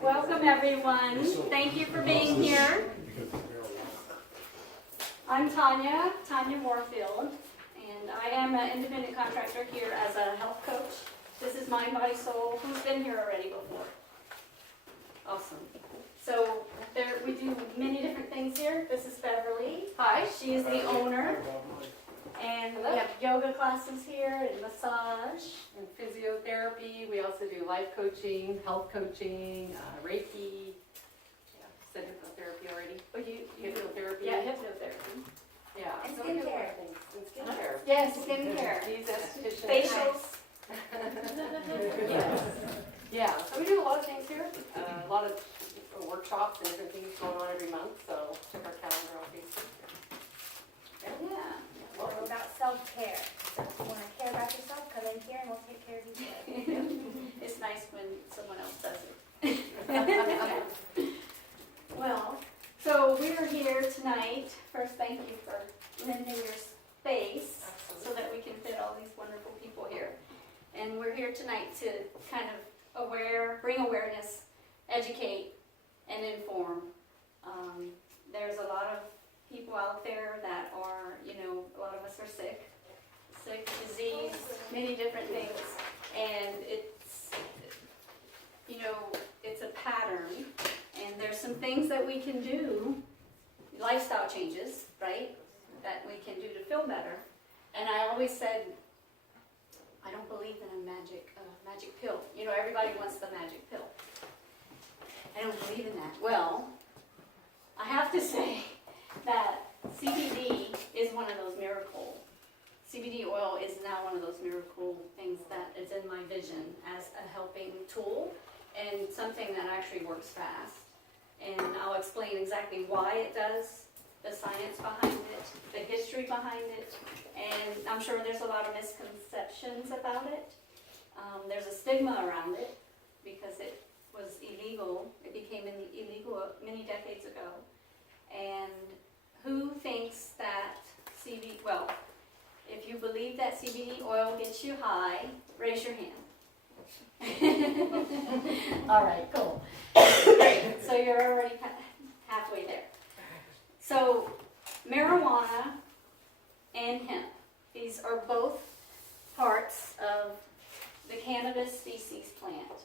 Welcome everyone. Thank you for being here. I'm Tanya Moorfield, and I am an independent contractor here as a health coach. This is Mind, Body, Soul. Who's been here already before? Awesome. So we do many different things here. This is Beverly. Hi. She is the owner. And we have yoga classes here and massage. And physiotherapy. We also do life coaching, health coaching, Reiki. Yeah, said hypnotherapy already. Oh, you Hypnotherapy. Yeah, hypnotherapy. Yeah. And so we do a lot skincare. of things. And skincare. Yes, skincare. These estheticians. Facials. Yes. Yeah, so we do a lot of things here. A lot of workshops and different things going on every month. So check our calendar on Facebook. Yeah. We're about self-care. So if you want to care about yourself, come in here and we'll take care of you. It's nice when someone else does it. Well, so we're here tonight. First, thank you for lending your space so that we can fit all these wonderful people here. And we're here tonight to kind of bring awareness, educate, and inform. There's a lot of people out there that are, a lot of us are sick, disease, many different things, and it's a pattern, and there's some things that we can do, lifestyle changes, right, that we can do to feel better. And I always said, I don't believe in a magic pill. Everybody wants the magic pill. I don't believe in that. Well, I have to say that CBD is one of those miracle. CBD oil is now one of those miracle things that is in my vision as a helping tool and something that actually works fast. And I'll explain exactly why it does, the science behind it, the history behind it, and I'm sure there's a lot of misconceptions about it. There's a stigma around it because it was illegal. It became illegal many decades ago. And who thinks that if you believe that CBD oil gets you high, raise your hand. All right, cool. Great, so you're already halfway there. So marijuana and hemp, these are both parts of the cannabis species plant.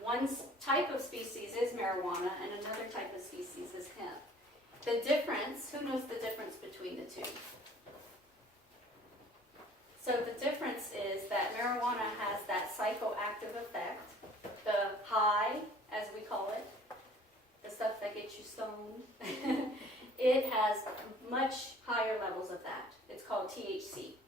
One type of species is marijuana and another type of species is hemp. The difference, who knows the difference between the two? So the difference is that marijuana has that psychoactive effect, the high, as we call it, the stuff that gets you stoned. It has much higher levels of that. It's called THC.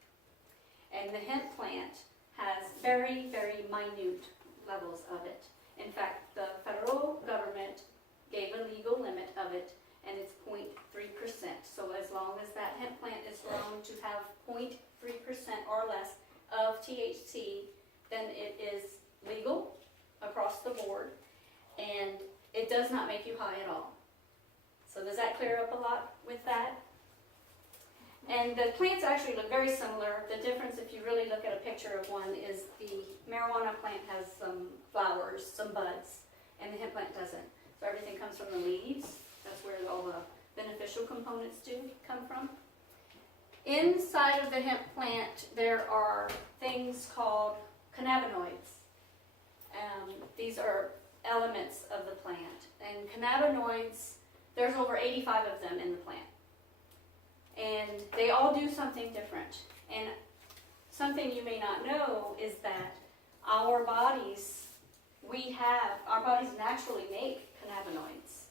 And the hemp plant has very, very minute levels of it. In fact, the federal government gave a legal limit of it, and it's 0.3%. So as long as that hemp plant is grown to have 0.3% or less of THC, then it is legal across the board, and it does not make you high at all. So does that clear up a lot with that? And the plants actually look very similar. The difference, if you really look at a picture of one, is the marijuana plant has some flowers, some buds, and the hemp plant doesn't. So everything comes from the leaves. That's where all the beneficial components do come from. Inside of the hemp plant, there are things called cannabinoids. These are elements of the plant. And cannabinoids, there's over 85 of them in the plant. And they all do something different. And something you may not know is that our bodies naturally make cannabinoids.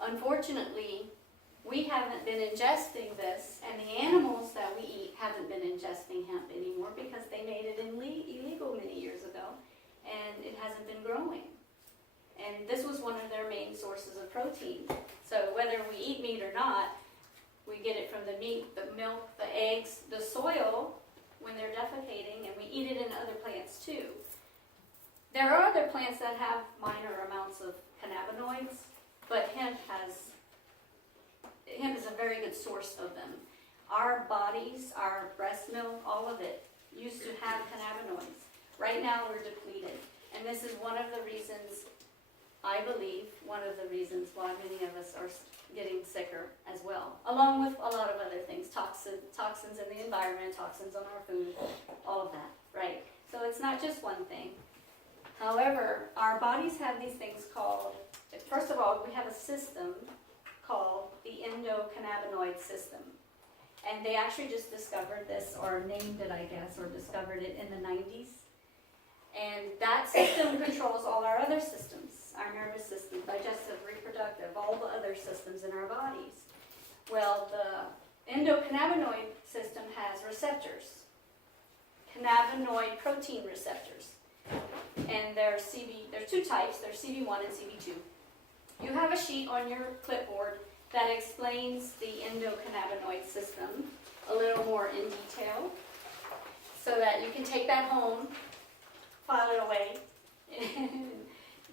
Unfortunately, we haven't been ingesting this, and the animals that we eat haven't been ingesting hemp anymore because they made it illegal many years ago, and it hasn't been growing. And this was one of their main sources of protein. So whether we eat meat or not, we get it from the meat, the milk, the eggs, the soil when they're defecating, and we eat it in other plants too. There are other plants that have minor amounts of cannabinoids, but hemp is a very good source of them. Our bodies, our breast milk, all of it used to have cannabinoids. Right now, we're depleted. And this is one of the reasons, I believe, one of the reasons why many of us are getting sicker as well, along with a lot of other things, toxins in the environment, toxins on our food, all of that, right? So it's not just one thing. However, our bodies have these things called, first of all, we have a system called the endocannabinoid system. And they actually just discovered this, or named it, I guess, or discovered it in the 90s. And that system controls all our other systems, our nervous system, digestive, reproductive, all the other systems in our bodies. Well, the endocannabinoid system has receptors, cannabinoid protein receptors. And there's two types, there's CB1 and CB2. You have a sheet on your clipboard that explains the endocannabinoid system a little more in detail, so that you can take that home, file it away,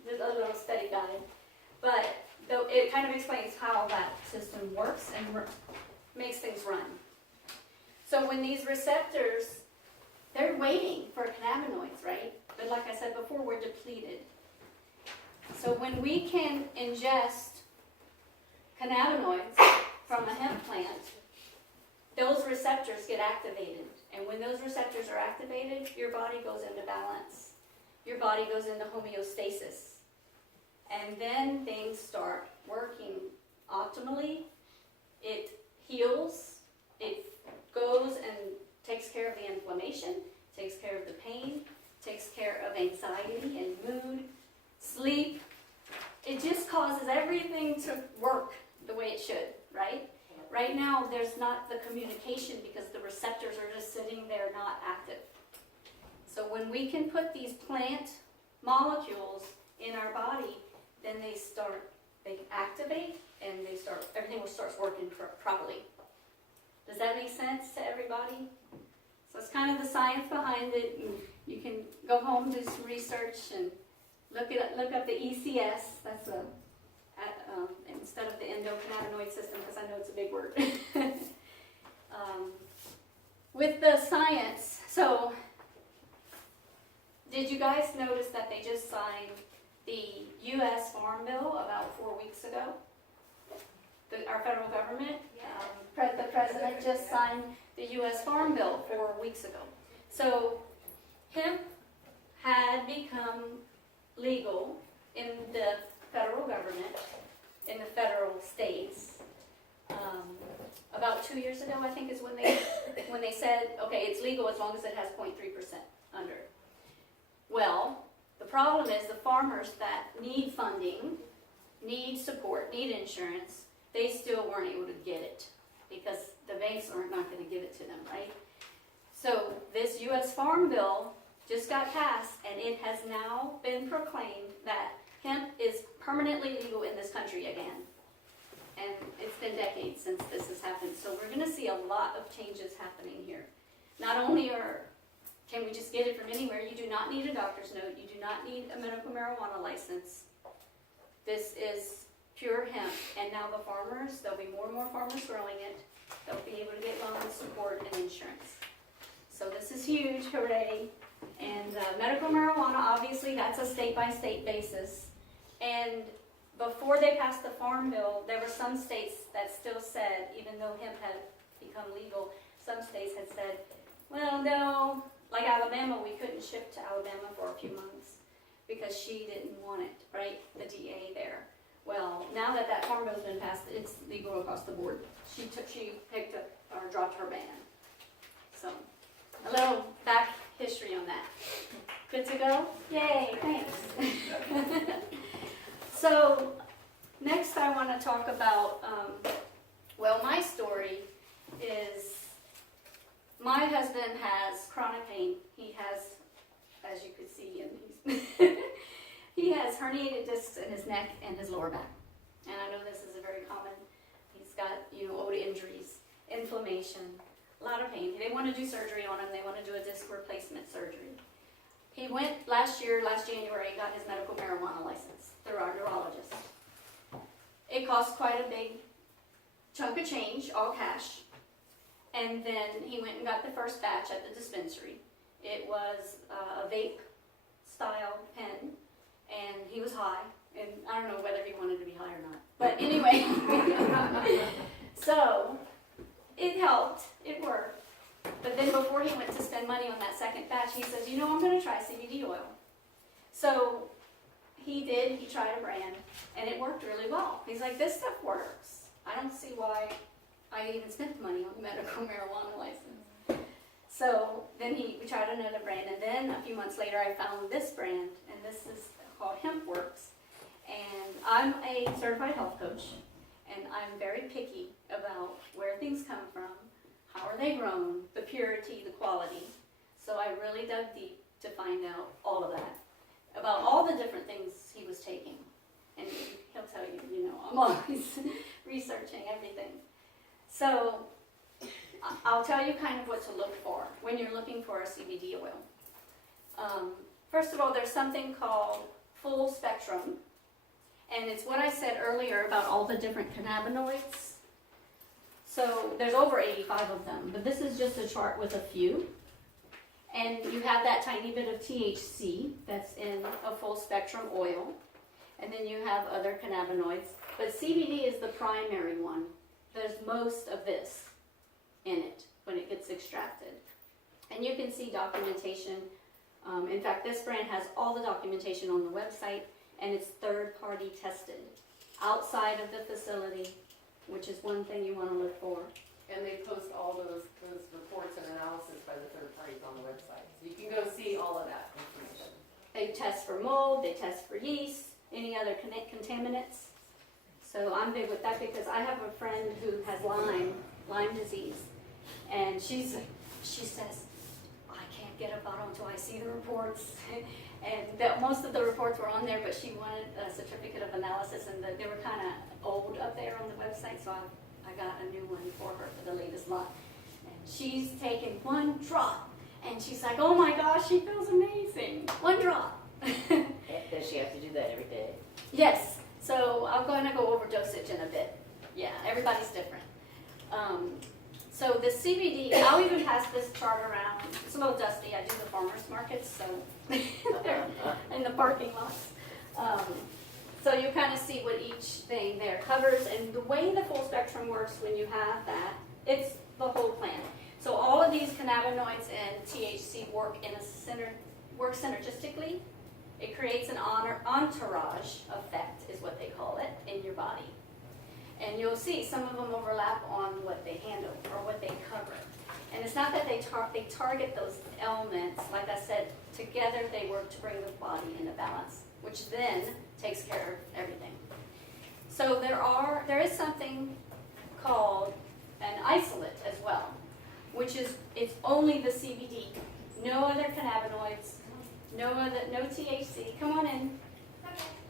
there's a little study guide. But it kind of explains how that system works and makes things run. So when these receptors, they're waiting for cannabinoids, right? But like I said before, we're depleted. So when we can ingest cannabinoids from a hemp plant, those receptors get activated. And when those receptors are activated, your body goes into balance. Your body goes into homeostasis. And then things start working optimally. It heals. It goes and takes care of the inflammation, takes care of the pain, takes care of anxiety and mood, sleep. It just causes everything to work the way it should, right? Right now, there's not the communication because the receptors are just sitting there not active. So when we can put these plant molecules in our body, then they activate and everything starts working properly. Does that make sense to everybody? So it's kind of the science behind it, and you can go home, do some research, and look up the ECS. That's instead of the endocannabinoid system, because I know it's a big word. With the science, so did you guys notice that they just signed the U.S. Farm Bill about 4 weeks ago? Our federal government, the president just signed the U.S. Farm Bill 4 weeks ago. So hemp had become legal in the federal government, in the federal states, about 2 years ago, I think, is when they said, okay, it's legal as long as it has 0.3% under. Well, the problem is the farmers that need funding, need support, need insurance, they still weren't able to get it because the banks are not going to give it to them, right? So this U.S. Farm Bill just got passed, and it has now been proclaimed that hemp is permanently legal in this country again. And it's been decades since this has happened. So we're going to see a lot of changes happening here. Not only can we just get it from anywhere, you do not need a doctor's note, you do not need a medical marijuana license. This is pure hemp, and now the farmers, there'll be more and more farmers growing it. They'll be able to get loans, support, and insurance. So this is huge, hooray. And medical marijuana, obviously, that's a state-by-state basis. And before they passed the Farm Bill, there were some states that still said, even though hemp had become legal, some states had said, well, no, like Alabama, we couldn't ship to Alabama for a few months because she didn't want it, right? The DA there. Well, now that that Farm Bill's been passed, it's legal across the board. She picked up or dropped her ban. So, a little back history on that. Good to go? Yay, thanks. So, next I want to talk about, my story is my husband has chronic pain. He has, as you could see, and he has herniated discs in his neck and his lower back. And I know this is a very common, he's got, old injuries, inflammation, a lot of pain. They want to do surgery on him. They want to do a disc replacement surgery. He went last January, got his medical marijuana license through our neurologist. It cost quite a big chunk of change, all cash. And then he went and got the first batch at the dispensary. It was a vape style pen, and he was high, and I don't know whether he wanted to be high or not. But anyway, so it helped, it worked. But then before he went to spend money on that second batch, he says, you know, I'm going to try CBD oil. So he did, he tried a brand, and it worked really well. He's like, this stuff works. I don't see why I even spent money on the medical marijuana license. So then we tried another brand, and then a few months later I found this brand, and this is called Hemp-Works. And I'm a certified health coach, and I'm very picky about where things come from, how are they grown, the purity, the quality. So I really dug deep to find out all of that, about all the different things he was taking. And he'll tell you, you know, I'm always researching everything. So I'll tell you kind of what to look for when you're looking for a CBD oil. First of all, there's something called full spectrum. And it's what I said earlier about all the different cannabinoids. So there's over 85 of them, but this is just a chart with a few. And you have that tiny bit of THC that's in a full spectrum oil. And then you have other cannabinoids. But CBD is the primary one. There's most of this in it when it gets extracted. And you can see documentation. In fact, this brand has all the documentation on the website, and it's third-party tested outside of the facility, which is one thing you want to look for. And they post all those reports and analysis by the third parties on the website. So you can go see all of that information. They test for mold, they test for yeast, any other contaminants. So I'm big with that because I have a friend who has Lyme disease, and she says, I can't get a bottle until I see the reports. And most of the reports were on there, but she wanted a certificate of analysis, and they were kind of old up there on the website, so I got a new one for her for the latest lot. And she's taken one drop, and she's like, oh my gosh, she feels amazing. One drop. Does she have to do that every day? Yes, so I'm going to go over dosage in a bit. Yeah, everybody's different. So the CBD, I'll even pass this chart around. It's a little dusty. I do the farmers markets, so they're in the parking lots. So you kind of see what each thing there covers, and the way the full spectrum works when you have that, it's the whole plant. So all of these cannabinoids and THC work synergistically. It creates an entourage effect, is what they call it, in your body. And you'll see some of them overlap on what they handle or what they cover. And it's not that they target those elements. Like I said, together they work to bring the body into balance, which then takes care of everything. So there is something called an isolate as well, which is, it's only the CBD, no other cannabinoids, no THC. Come on in.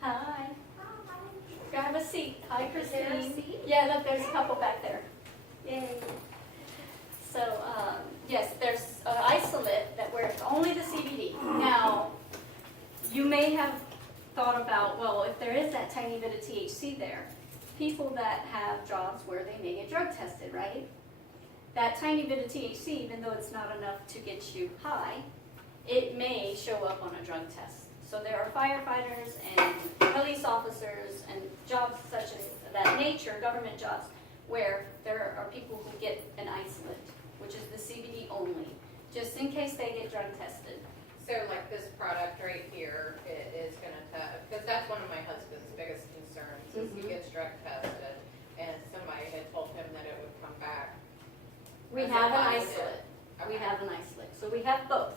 Hi. Grab a seat. Hi, Christine. Yeah, look, there's a couple back there. Yay. So, yes, there's an isolate that where it's only the CBD. Now, you may have thought about, well, if there is that tiny bit of THC there, people that have jobs where they may get drug tested, right? That tiny bit of THC, even though it's not enough to get you high, it may show up on a drug test. So there are firefighters and police officers and jobs such as that nature, government jobs, where there are people who get an isolate, which is the CBD only, just in case they get drug tested. So like this product right here is gonna because that's one of my husband's biggest concerns is he gets drug tested, and somebody had told him that it would come back. We have an isolate. We have an isolate. So we have both.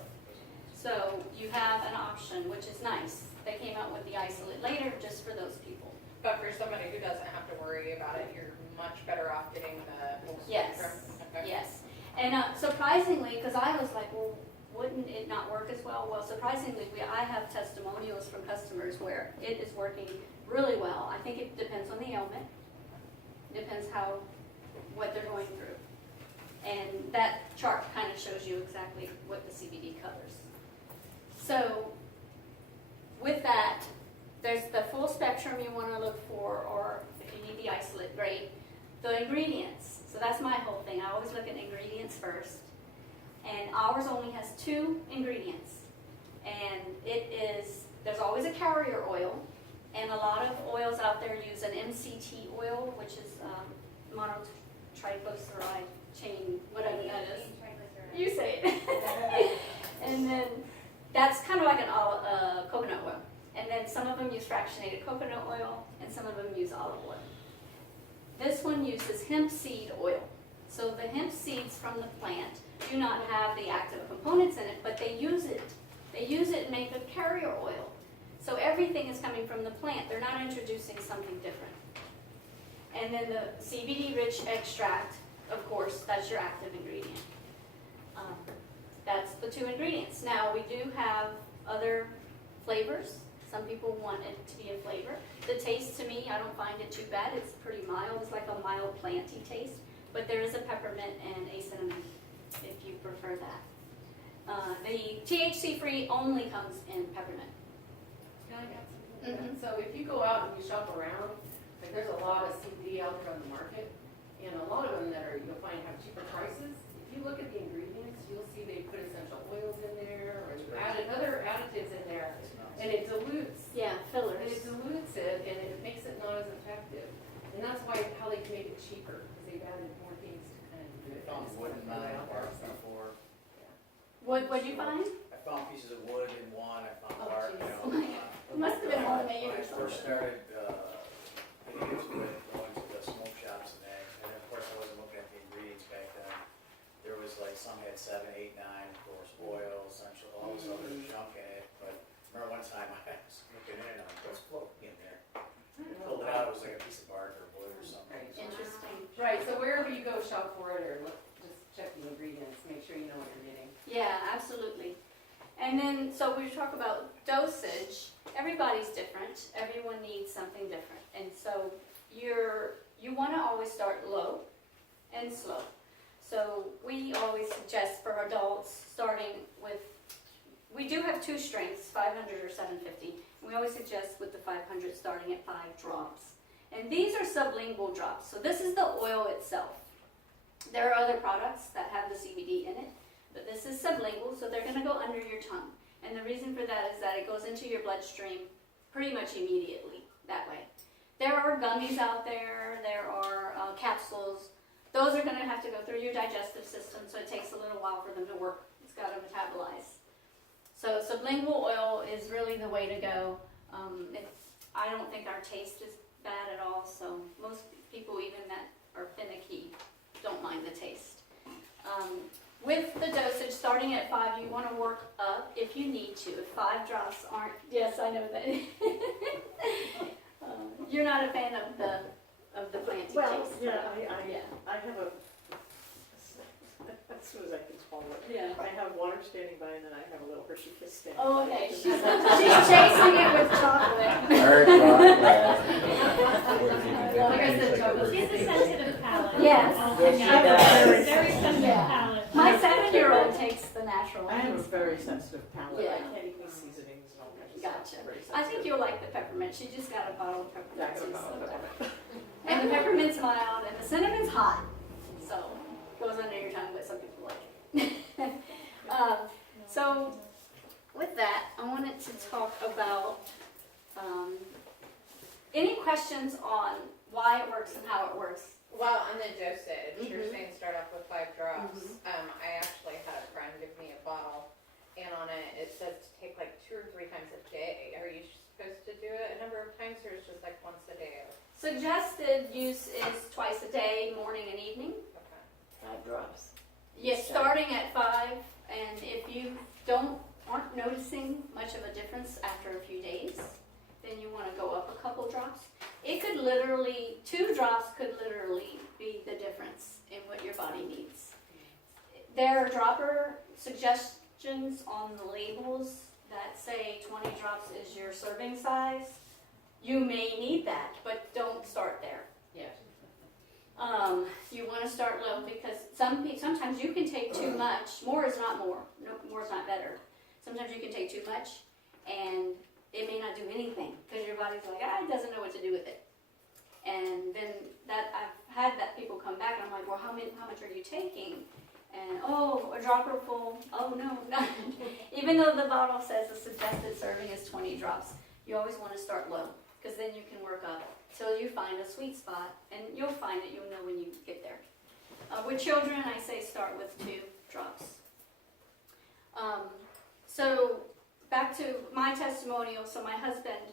So you have an option, which is nice. They came out with the isolate later just for those people. But for somebody who doesn't have to worry about it, you're much better off getting the full Yes. spectrum. Okay. Yes. And surprisingly, because I was like, well, wouldn't it not work as well? Well, surprisingly, I have testimonials from customers where it is working really well. I think it depends on the ailment. Depends what they're going through. And that chart kind of shows you exactly what the CBD covers. So with that, there's the full spectrum you want to look for, or if you need the isolate, great. The ingredients. So that's my whole thing. I always look at ingredients first. and ours only has 2 ingredients. And there's always a carrier oil, and a lot of oils out there use an MCT oil, which is monotriglyceride chain, whatever that is. You say it. And then that's kind of like an coconut oil. And then some of them use fractionated coconut oil, and some of them use olive oil. This one uses hemp seed oil. So the hemp seeds from the plant do not have the active components in it, but they use it. They use it and make a carrier oil. So everything is coming from the plant. They're not introducing something different. And then the CBD-rich extract, of course, that's your active ingredient. That's the 2 ingredients. Now, we do have other flavors. Some people want it to be a flavor. The taste, to me, I don't find it too bad. It's pretty mild. It's like a mild planty taste. But there is a peppermint and a cinnamon, if you prefer that. The THC-free only comes in peppermint. Can I add something to that? So if you go out and you shop around, like there's a lot of CBD out there on the market, and a lot of them that you'll find have cheaper prices. If you look at the ingredients, you'll see they put essential oils in there, or added other additives in there, and it dilutes. Yeah, And fillers. it dilutes it, and it makes it not as effective. And that's how they can make it cheaper, because they've added more things to kind of do it. Found wood in mine, bark before. What'd you find? I found pieces of wood in one, I found Oh, bark, geez. It must have been homemade or When I first something. started, getting into it, going to the smoke shops and that, and then of course I wasn't looking at the ingredients back then. There was like, some had 7, 8, 9, of course, oil, essential, all this other junk in it, but I remember one time I was looking in and I'm like, what's floating in there? Pulled it out, it was like a piece of bark or wood or something. Interesting. Right, so wherever you go shop for it, or just check the ingredients, make sure you know what you're getting. Yeah, absolutely. And then, so we talk about dosage. Everybody's different. Everyone needs something different. And so you want to always start low and slow. So we always suggest for adults starting with, we do have 2 strengths, 500 or 750. We always suggest with the 500 starting at 5 drops. And these are sublingual drops. So this is the oil itself. There are other products that have the CBD in it, but this is sublingual, so they're going to go under your tongue. And the reason for that is that it goes into your bloodstream pretty much immediately that way. There are gummies out there, there are capsules. Those are going to have to go through your digestive system, so it takes a little while for them to work. It's got to metabolize. So sublingual oil is really the way to go. I don't think our taste is bad at all, so most people, even that are finicky, don't mind the taste. With the dosage, starting at 5, you want to work up if you need to. If 5 drops aren't, yes, I know that. You're not a fan of the planty Well, taste. yeah, Yeah. I have as soon as I can swallow it. Yeah. I have water standing by and then I have a little Hershey Kiss standing Oh, by. okay. She's chasing it with chocolate. Like I said, chocolate. She's a sensitive palate. Yes. Very Yes, sensitive Yeah. palate. My 7-year-old takes the natural I have a ones. very sensitive palate. Yeah. I can't eat these seasonings and all kinds of Gotcha. stuff. Very I think sensitive. you'll like the peppermint. She just got a bottle of peppermint. Yeah, I got a too, bottle of so- peppermint. And the peppermint's mild, and the cinnamon's hot, so goes under your tongue, but some people like it. So with that, I wanted to talk about any questions on why it works and how it works. Well, on the dosage, you're Mhm. saying start off with 5 drops. I actually had a friend give me a bottle, and on it says to take like 2 or 3 times a day. Are you supposed to do it a number of times, or is it just like once a day? Suggested use is twice a day, morning and evening. Okay. 5 drops. Yes, starting at 5, and if you aren't noticing much of a difference after a few days, then you want to go up a couple drops. It could literally, 2 drops could literally be the difference in what your body needs. There are dropper suggestions on the labels that say 20 drops is your serving size. You may need that, but don't start there. Yeah. You want to start low because sometimes you can take too much. More is not more. No, more is not better. Sometimes you can take too much and it may not do anything because your body's like, it doesn't know what to do with it. And then I've had that people come back and I'm like, well, how much are you taking? And, oh, a dropper full, oh no, no. Even though the bottle says the suggested serving is 20 drops, you always want to start low, because then you can work up till you find a sweet spot, and you'll find it, you'll know when you get there. With children, I say start with 2 drops. So back to my testimonial, so my husband,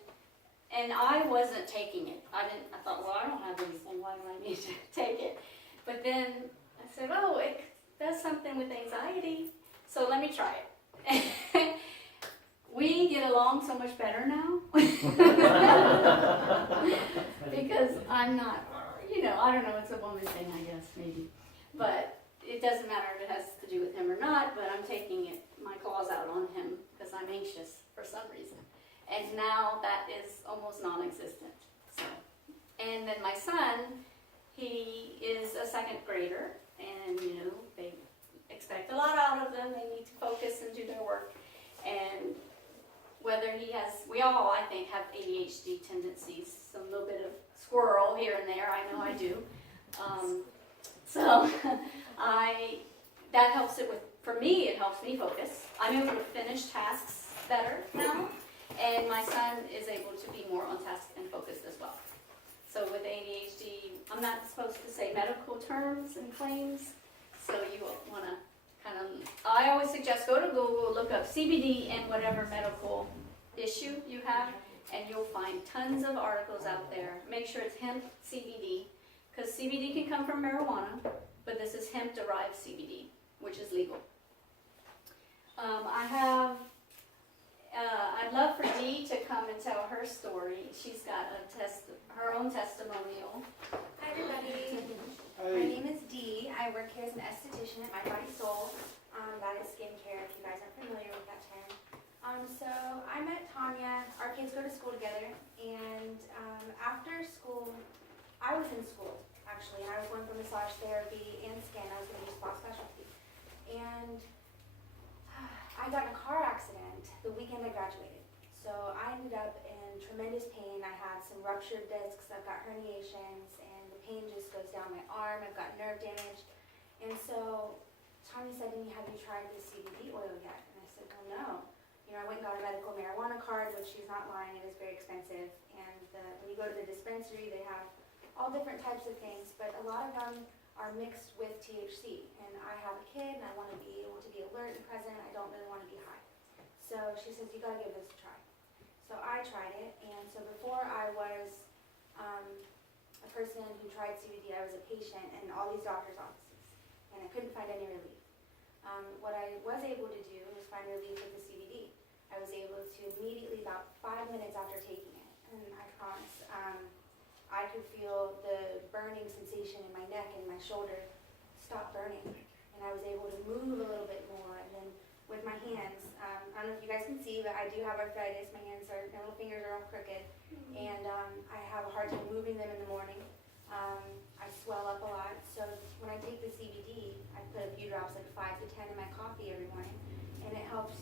and I wasn't taking it. I thought, well, I don't have anything, why do I need to take it? But then I said, oh, it does something with anxiety, so let me try it. We get along so much better now. Because I'm not, I don't know, it's a woman thing, I guess, maybe. But it doesn't matter if it has to do with him or not, but I'm taking my claws out on him because I'm anxious for some reason. And now that is almost non-existent. So, and then my son, he is a 2nd grader, and they expect a lot out of them. They need to focus and do their work. And whether we all, I think, have ADHD tendencies, some little bit of squirrel here and there. I know I do. So that helps for me, it helps me focus. I'm able to finish tasks better now, and my son is able to be more on task and focused as well. So with ADHD, I'm not supposed to say medical terms and claims, so you want to I always suggest go to Google, look up CBD and whatever medical issue you have, and you'll find tons of articles out there. Make sure it's hemp CBD, because CBD can come from marijuana, but this is hemp-derived CBD, which is legal. I'd love for Dee to come and tell her story. She's got her own testimonial. Hi everybody, my name is Dee. I work here as an esthetician at My Body Soul. That is skincare if you guys aren't familiar with that term. So I met Tanya, our kids go to school together, and after school, I was in school actually, and I was going for massage therapy and skin. I was going to do spa specialty. And I got in a car accident the weekend I graduated. So I ended up in tremendous pain. I had some ruptured discs, I've got herniations, and the pain just goes down my arm. I've got nerve damage. And so Tanya said to me, have you tried the CBD oil yet? And I said, well, no. I went and got a medical marijuana card, which she's not lying, it is very expensive. And when you go to the dispensary, they have all different types of things, but a lot of them are mixed with THC. And I have a kid, and I want to be able to be alert and present. I don't really want to be high. So she says, you got to give this a try. So I tried it, and so before I was a person who tried CBD, I was a patient in all these doctor's offices, and I couldn't find any relief. What I was able to do was find relief with the CBD. I was able to immediately, about 5 minutes after taking it, and I promise, I could feel the burning sensation in my neck and my shoulder stop burning, and I was able to move a little bit more. And then with my hands, I don't know if you guys can see, but I do have arthritis. My little fingers are all crooked, and I have a hard time moving them in the morning. I swell up a lot, so when I take the CBD, I put a few drops, like 5 to 10 in my coffee every morning, and it helps.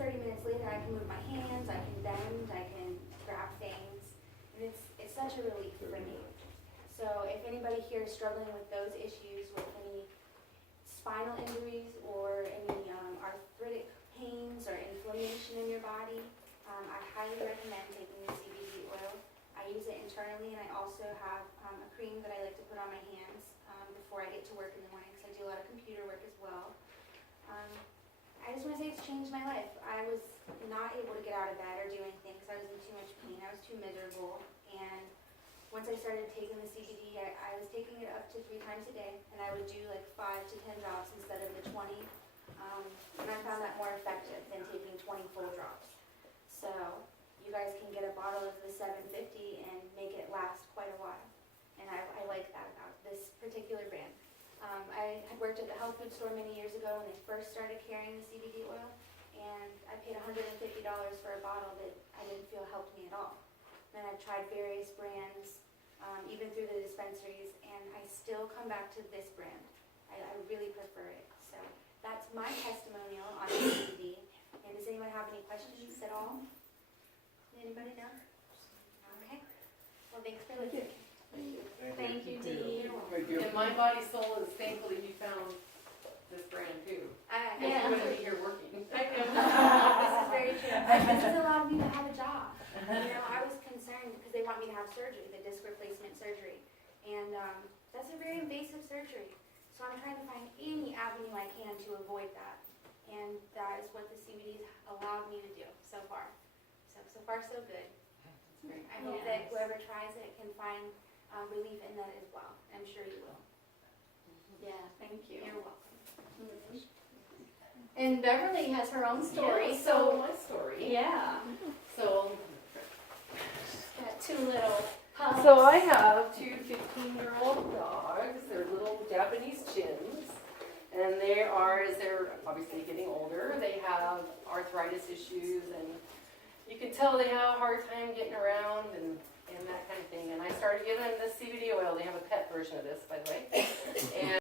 30 minutes later, I can move my hands, I can bend, I can grab things, and it's such a relief for me. So if anybody here is struggling with those issues, with any spinal injuries or any arthritic pains or inflammation in your body, I highly recommend taking the CBD oil. I use it internally, and I also have a cream that I like to put on my hands before I get to work in the morning, because I do a lot of computer work as well. I just want to say it's changed my life. I was not able to get out of bed or do anything because I was in too much pain. I was too miserable. And once I started taking the CBD, I was taking it up to 3 times a day, and I would do like 5 to 10 drops instead of the 20. And I found that more effective than taking 20 full drops. So you guys can get a bottle of the 750 and make it last quite a while. And I like that about this particular brand. I had worked at the health food store many years ago when they first started carrying the CBD oil, and I paid $150 for a bottle that I didn't feel helped me at all. Then I've tried various brands, even through the dispensaries, and I still come back to this brand. I really prefer it. So that's my testimonial on the CBD. And does anyone have any questions at all? Anybody know? Okay. Well, thanks for listening. Thank you, Dee. And My Body Soul is thankful that you found the brand too. I Because Yeah. you wouldn't be here working. I know. This is very true. This has allowed me to have a job. You know, I was concerned because they want me to have surgery, the disc replacement surgery. And that's a very invasive surgery. So I'm trying to find any avenue I can to avoid that. And that is what the CBD has allowed me to do so far. So far so good. I hope that whoever tries it can find relief in that as well. I'm sure you will. Yeah, thank you. You're welcome. Mhm. And Beverly has her own story, Yeah, so, my story. yeah, So, got two little pups. so I have two 15-year-old dogs. They're little Japanese chins. And they are, as they're obviously getting older, they have arthritis issues, and you can tell they have a hard time getting around and that kind of thing. And I started giving them this CBD oil. They have a pet version of this, by the way. And